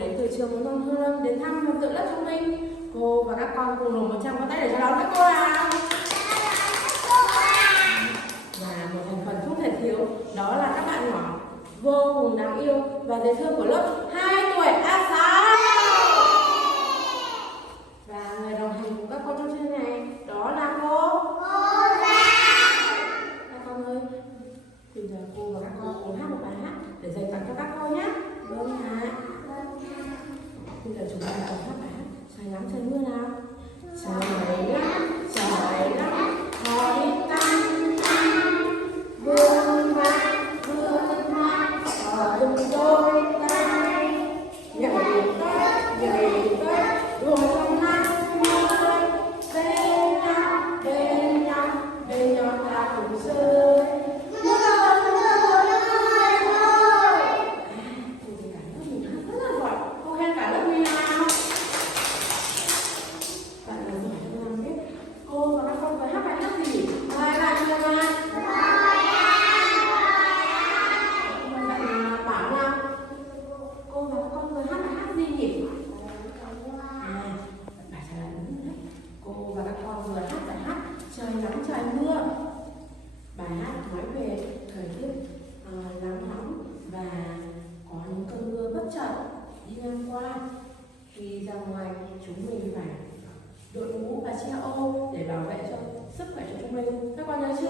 đến từ trường Mầm non Hương Lâm đến thăm tham dự lớp chúng mình. Cô và các con cùng nổ 100 ngón tay để chào đón các cô nào. Và một thành phần không thể thiếu đó là các bạn nhỏ vô cùng đáng yêu và dễ thương của lớp 2 tuổi A6. Và người đồng hành cùng các con trong chương này đó là cô các con ơi, bây giờ cô và các con cùng hát một bài hát để dành tặng cho các con nhé. Vâng ạ. Bây giờ chúng ta cùng hát bài hát Trời nắng trời mưa nào. Trời nắng họ đi tăng vương vang họ tung đôi tay nhảy tới cùng trong nắng mưa bên nhau ta cùng chơi. Trời nắng trời mưa. Bài hát nói về thời tiết nắng nóng và có những cơn mưa bất chợt đi ngang qua. Khi ra ngoài chúng mình phải đội mũ và che ô để bảo vệ cho sức khỏe cho chúng mình. Các con nhớ chưa?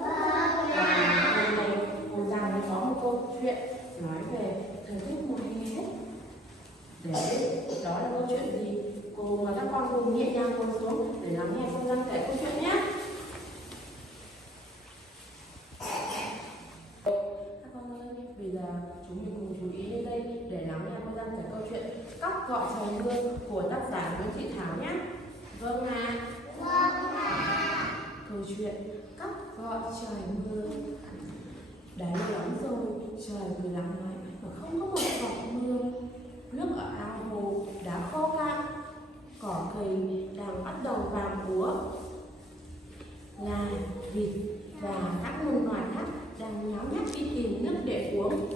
Và hôm nay cô Giang có một câu chuyện nói về thời tiết mùa hè. Để đó là câu chuyện gì? Cô và các con cùng nhẹ nhàng ngồi xuống để lắng nghe cô Giang kể câu chuyện nhé. Các con ơi, bây giờ chúng mình cùng chú ý lên đây để lắng nghe cô Giang kể câu chuyện Cóc gọi trời mưa của tác giả Nguyễn Thị Thảo nhé. Vâng ạ. Câu chuyện Cóc gọi trời mưa. Đã lâu lắm rồi, trời vừa lặng lại và không có một giọt mưa. Nước ở ao hồ đã khô cạn, cỏ cây đang bắt đầu vàng úa. Gà, vịt và các muôn loài khác đang nháo nhác đi tìm nước để uống.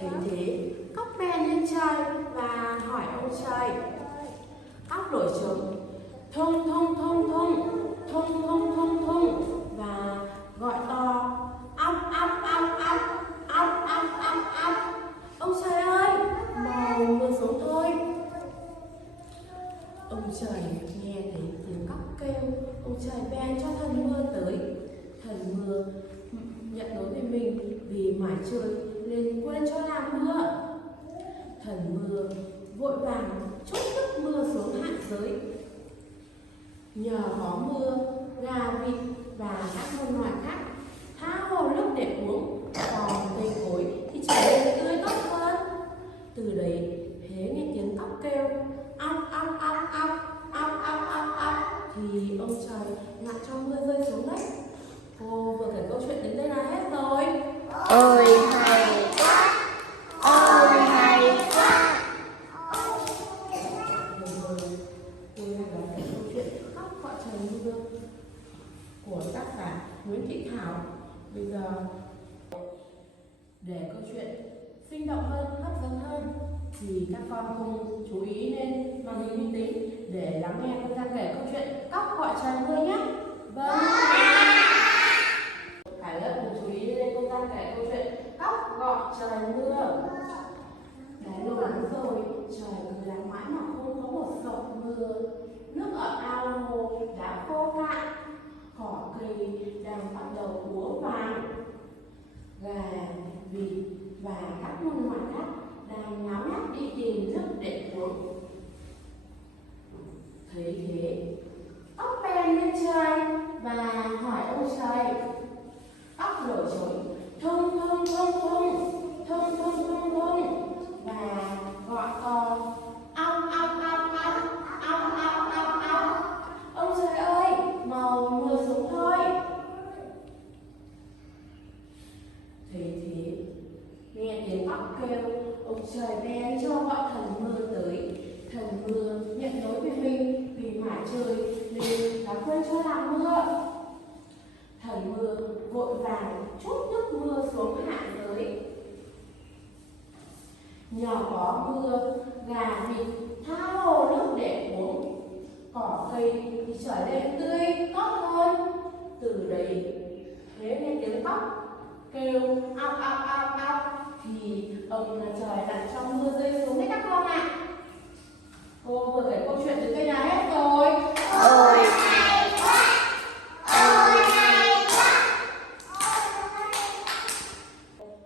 Thế Cóc bèn lên trời và hỏi ông trời. Cóc nổi trống thung thung thung thung thung thung thung thung và gọi to ong ong ong ong ong ong ong ong. Ông trời ơi, mau mưa xuống thôi. Ông trời nghe thấy tiếng cóc kêu, ông trời bèn cho thần mưa tới. Thần mưa nhận lỗi về mình vì mải chơi nên quên cho làm mưa. Thần mưa vội vàng trút nước mưa xuống hạ giới. Nhờ có mưa, gà vịt và các con loài khác tha hồ nước để uống, còn cây cối thì trở nên tươi tốt hơn. Từ đấy hễ nghe tiếng cóc kêu ong ong ong ong ong ong ong ong thì ông trời ngặt cho mưa rơi xuống đấy. Cô vừa kể câu chuyện đến đây là hết rồi. Ôi hay quá, ôi hay quá. Vừa rồi cô đang đọc kể câu chuyện Cóc gọi trời mưa của tác giả Nguyễn Thị Thảo. Bây giờ để câu chuyện sinh động hơn, hấp dẫn hơn thì các con cùng chú ý lên màn hình vi tính để lắng nghe cô Giang kể câu chuyện Cóc gọi trời mưa nhé. Vâng. Cả lớp cùng chú ý lên cô Giang kể câu chuyện Cóc gọi trời mưa. Đã lâu lắm rồi, trời cứ lắng mãi mà không có một giọt mưa. Nước ở ao hồ đã khô cạn, cỏ cây đang bắt đầu úa vàng. Gà, vịt và các muôn loài khác đang nháo nhác đi tìm nước để uống. Thấy thế, Cóc bèn lên trời và hỏi ông trời. Cóc nổi trống thung thung thung thung thung thung thung thung và gọi to ong ong ong ong ong ong ong ong. Ông trời ơi, mau mưa xuống thôi. Thế nghe tiếng cóc kêu, ông trời bèn cho gọi thần mưa tới. Thần mưa nhận lỗi về mình vì mải chơi nên đã quên cho làm mưa. Thần mưa vội vàng trút nước mưa xuống hạ giới. Nhờ có mưa, gà vịt tha hồ nước để uống, cỏ cây thì trở nên tươi tốt hơn. Từ đấy thế nên tiếng khóc kêu ao ao ao ao thì ông là trời đặt cho mưa rơi xuống đấy các con ạ. Cô vừa kể câu chuyện từ cây nhà hết rồi. Ôi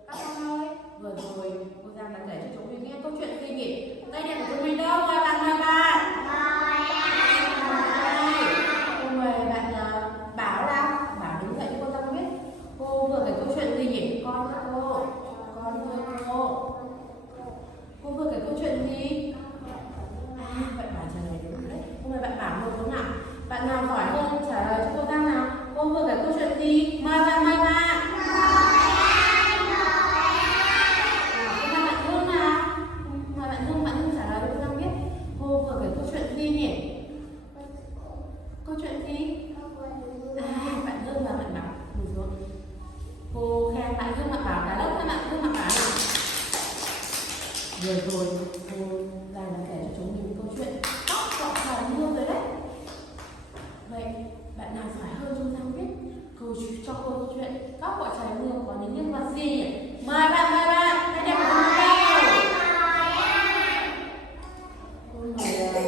Các con ơi, vừa rồi cô Giang đã kể cho chúng mình nghe câu chuyện gì nhỉ? Cây đẹp của chúng mình đâu? Mời bạn, mời bạn. Cô mời bạn Bảo nào. Bảo đứng dậy cho cô Giang biết. Cô vừa kể câu chuyện gì nhỉ? Con thưa cô. Con thưa cô. Cô vừa kể câu chuyện gì? Bạn Bảo trả lời đúng đấy. Cô mời bạn Bảo ngồi xuống nào. Bạn nào giỏi hơn trả lời cho cô Giang nào. Cô vừa kể câu chuyện gì? Mời bạn, mời bạn. Bạn Hương trả lời cho cô Giang biết. Cô vừa kể câu chuyện gì nhỉ? Câu chuyện gì? Bạn Hương và bạn Bảo ngồi xuống. Cô khen bạn Hương, bạn Bảo cả lớp. Các bạn Hương, bạn Bảo nào. Vừa rồi cô Giang đã kể cho chúng mình câu chuyện tóc cọ trời mưa rồi đấy. Vậy bạn nào giỏi hơn chúng Giang biết trong câu chuyện tóc cọ trời mưa có những nhân vật gì nhỉ? Mời bạn, mời bạn. Đây đẹp của chúng ta. Cô mời bạn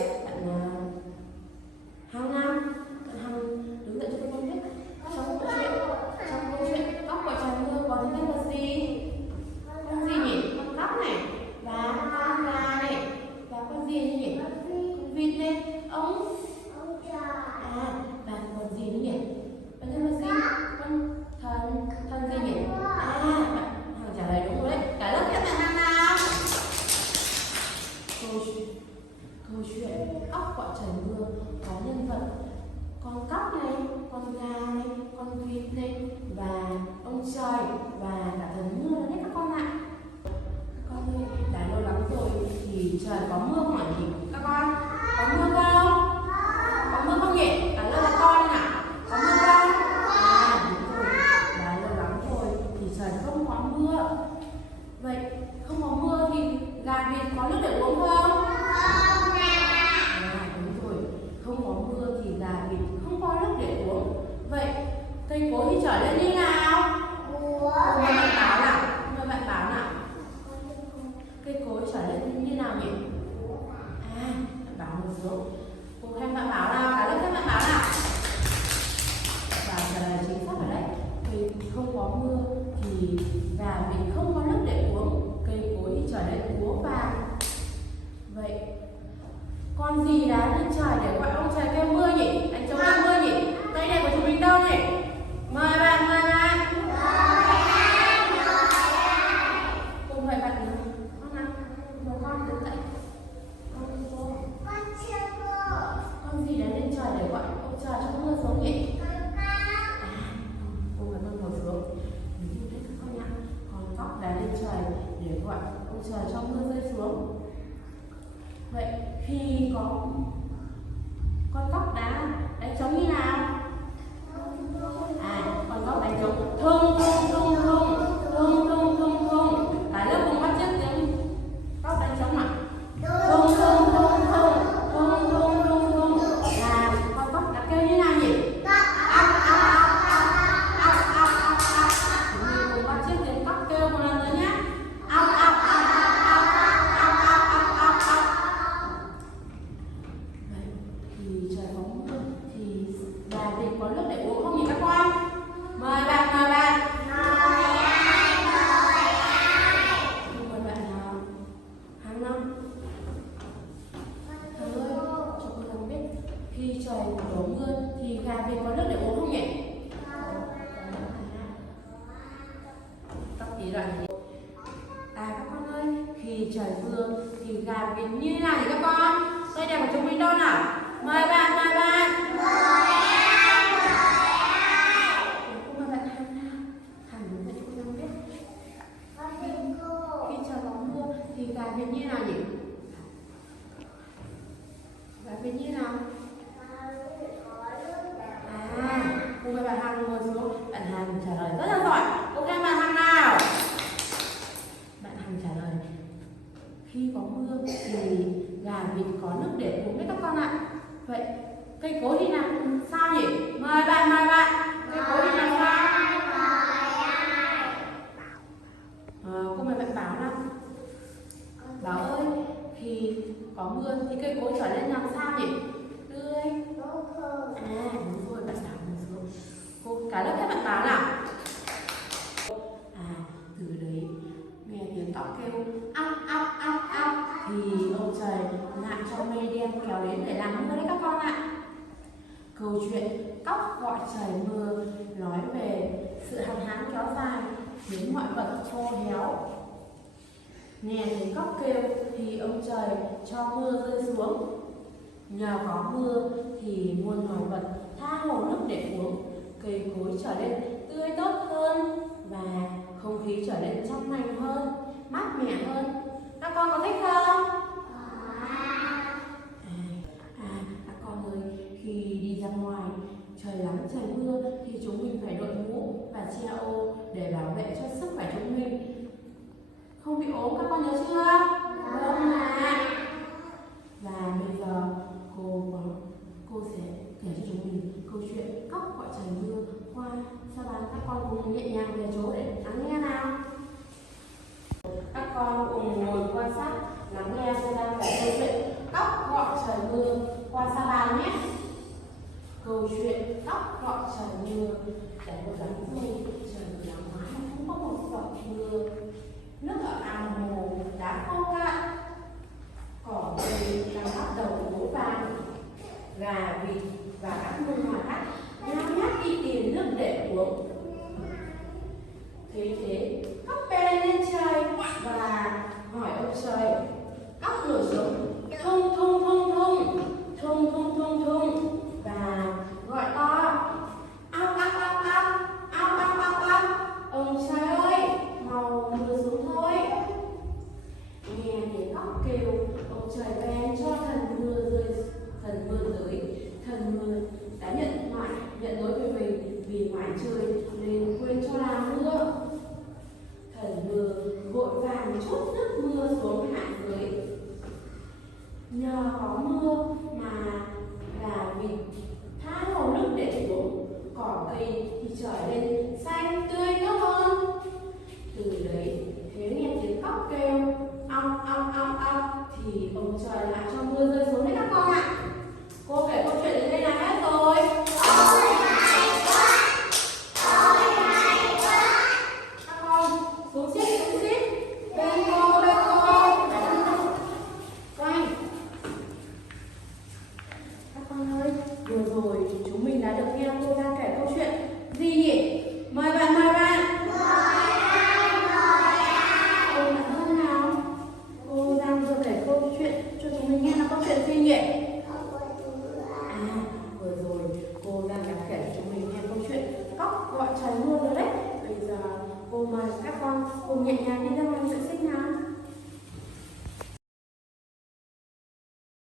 Hằng Nam. Bạn Hằng đứng dậy cho tôi biết. Trong câu chuyện tóc cọ trời mưa có những nhân vật gì? Con gì nhỉ? Con cóc này và con gà này và con gì nhỉ? Con vịt này, ông và con gì nữa nhỉ? Bạn nhân vật gì? Con thần gì nhỉ? Bạn Hằng trả lời đúng rồi đấy. Cả lớp các bạn nào? Câu chuyện ốc quả trời mưa có nhân vật con cóc này, con gà này, con vịt này và ông trời và cả thần mưa đấy các con ạ. Con ơi, đã lâu lắm rồi thì trời có mưa không hả nhỉ? Các con có mưa không? Có mưa không nhỉ? Cả lớp là con ạ. Có mưa không? Đúng rồi, đã lâu lắm rồi thì trời không có mưa. Vậy không có mưa thì gà vịt có nước để uống không? Đúng rồi, không có mưa thì gà vịt không có nước để uống. Vậy cây cối thì trở lên như nào? Mời bạn Bảo nào. Mời bạn Bảo nào. Cây cối trở lên như nào nhỉ? Bạn Bảo ngồi xuống. Cô khen bạn Bảo nào. Cả lớp khen bạn Bảo nào. Và trả lời chính xác rồi đấy. Vì không có mưa thì gà vịt không có nước để uống. Cây cối thì trở lên úa vàng. Vậy con gì đã lên trời để gọi ông trời kêu mưa nhỉ? Đánh trống kêu mưa nhỉ? Cây này của chúng mình đâu nhỉ? Mời bạn, mời bạn. Cô mời bạn nào. Con nào. Mời con đứng dậy. Con gì đã lên trời để gọi ông trời cho mưa xuống nhỉ? Cô mời con ngồi xuống. Đúng đấy các con ạ. Con cóc đã lên trời để gọi ông trời cho mưa rơi xuống. Vậy khi có con cóc đã đánh trống như nào? Con cóc đánh trống thung thung thung thung thung thung thung thung. Cả lớp cùng bắt chước tiếng cóc đánh trống mà. Thung thung thung thung thung thung thung thung. Là con cóc đã kêu như nào nhỉ? Chúng mình cùng bắt chước tiếng cóc kêu một lần nữa nhé. Thì trời có mưa thì gà vịt có nước để uống không nhỉ các con? Mời bạn, mời bạn. Mời bạn nào. Hàng năm. Thầy ơi, cho cô Giang biết khi trời đổ mưa thì gà vịt có nước để uống không nhỉ? Tóc tí đoạn này. Các con ơi, khi trời mưa thì gà vịt như thế nào nhỉ các con? Cây đẹp của chúng mình đâu nào? Mời bạn, mời bạn. Cô mời bạn Hằng nào. Hằng đứng dậy cho cô Giang biết. Khi trời có mưa thì gà vịt như nào nhỉ? Gà vịt như nào? Cô mời bạn Hằng ngồi xuống. Bạn Hằng trả lời rất là giỏi. Cô khen bạn Hằng nào. Bạn Hằng trả lời Khi có mưa thì gà vịt có nước để uống đấy các con ạ. Vậy cây cối thì làm sao nhỉ? Mời bạn. Cây cối thì làm sao? Cô mời bạn Bảo nào. Bảo ơi, khi có mưa thì cây cối trở nên làm sao nhỉ? Tươi. Đúng rồi, bạn Bảo ngồi xuống. Cô cả lớp các bạn Bảo nào. Từ đấy nghe tiếng cọp kêu ong thì ông trời lại cho mây đen kéo đến để làm mưa đấy các con ạ. Câu chuyện cóc gọi trời mưa nói về sự hạn hán kéo dài khiến mọi vật khô héo. Nghe tiếng cóc kêu thì ông trời cho mưa rơi xuống. Nhờ có mưa thì muôn loài vật tha hồ nước để uống, cây cối trở nên tươi tốt hơn và không khí trở nên trong lành hơn, mát mẻ hơn. Các con có thích không? Các con ơi, khi đi ra ngoài trời nắng trời mưa thì chúng mình phải đội mũ và che ô để bảo vệ cho sức khỏe chúng mình không bị ốm, các con nhớ chưa? Vâng ạ. Và bây giờ cô sẽ kể cho chúng mình câu chuyện cóc gọi trời mưa qua sa bàn. Các con cùng nhẹ nhàng về chỗ để lắng nghe nào. Các con cùng ngồi quan sát lắng nghe cô đang kể câu chuyện cóc gọi trời mưa qua sa bàn nhé. Câu chuyện cóc gọi trời mưa. Để một lắng mưa trời nắng mãi không có một giọt mưa. Nước ở ao hồ đã khô cạn, cỏ cây đang bắt đầu úa vàng. Gà vịt và các muôn loài khác nhao nhác đi tìm nước để uống. Thế cóc bay lên trời và hỏi ông trời. Cóc nổi giống thung và gọi to ao. Ông trời ơi, mau mưa xuống thôi. Nghe tiếng cóc kêu, ông trời bèn cho thần mưa tới. Thần mưa đã nhận lỗi về mình vì mải chơi nên quên cho làm mưa. Thần mưa vội vàng trút nước mưa xuống hạ dưới. Nhờ có mưa mà gà vịt tha hồ nước để uống, cỏ cây thì trở nên xanh tươi tốt hơn. Từ đấy thế nghe tiếng cóc kêu ong thì ông trời lại cho